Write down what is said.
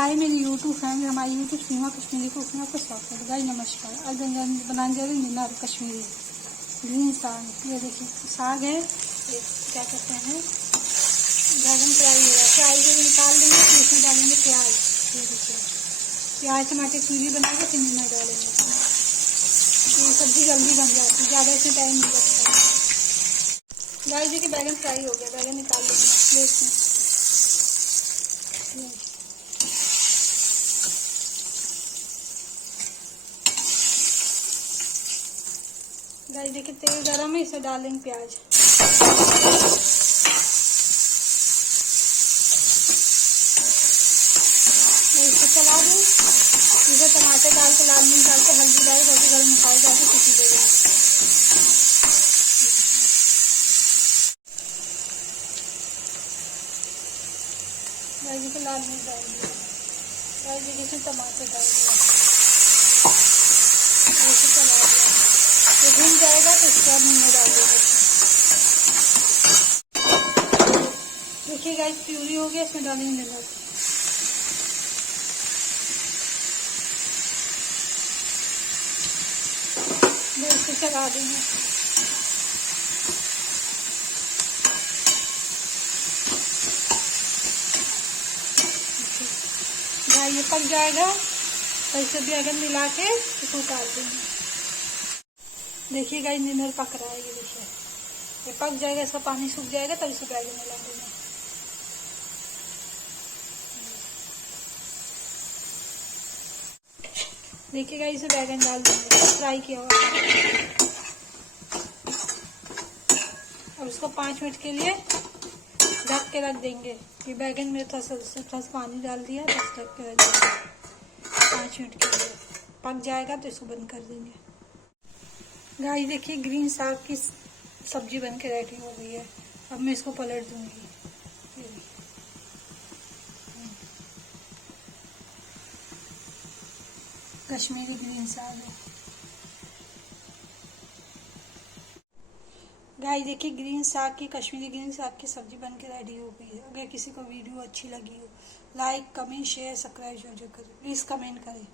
हाय मेरी YouTube family, हमारी YouTube सीमा Kashmiri cook में आपका स्वागत है। गाइस नमस्कार। आज बनाने जा रहे हैं मीनार कश्मीरी ग्रीन साग। ये देखिए साग है, ये क्या कहते हैं बैगन फ्राई है। फ्राई करके निकाल देंगे, फिर इसमें डालेंगे प्याज। ये देखिए प्याज टमाटर प्यूरी बना के फिर मीनार डालेंगे। तो सब्जी जल्दी बन जाती है, ज़्यादा इसमें टाइम नहीं लगता। गाइस देखिए बैगन फ्राई हो गया, बैगन निकाल देंगे प्लेट में। गाइस देखिए तेल गरम है, इसे डालेंगे प्याज। इसे चला दूँ, इसे टमाटर डाल के लाल मिर्च डाल के हल्दी डाल के गरम मसाले डाल के सीटी दे देंगे। गाइस देखिए लाल मिर्च डाल दिया। गाइस देखिए इसमें टमाटर डाल दिया, इसे चला दिया। ये भून जाएगा तो इसके बाद नींबू डाल देंगे। देखिए गाइस प्यूरी हो गया, इसमें डालेंगे नमक। इसे चला देंगे। गाइस ये पक जाएगा तो इसे बैगन मिला के इसको उतार देंगे। देखिए गाइस नींबू पक रहा है, ये देखिए ये पक जाएगा, इसका पानी सूख जाएगा तब इसे बैगन मिला देंगे। देखिए गाइस इसे बैगन डाल देंगे फ्राई किया हुआ। और उसको 5 मिनट के लिए ढक के रख देंगे। ये बैगन में थोड़ा सा पानी डाल दिया, बस ढक के रख देंगे 5 मिनट के लिए। पक जाएगा तो इसको बंद कर देंगे। गाइस देखिए ग्रीन साग की सब्जी बन के रेडी हो गई है। अब मैं इसको पलट दूंगी। कश्मीरी ग्रीन साग है। गाइस देखिए ग्रीन साग की कश्मीरी ग्रीन साग की सब्जी बन के रेडी हो गई है। अगर किसी को वीडियो अच्छी लगी हो, लाइक कमेंट शेयर सब्सक्राइब जरूर करें। प्लीज़ कमेंट करें।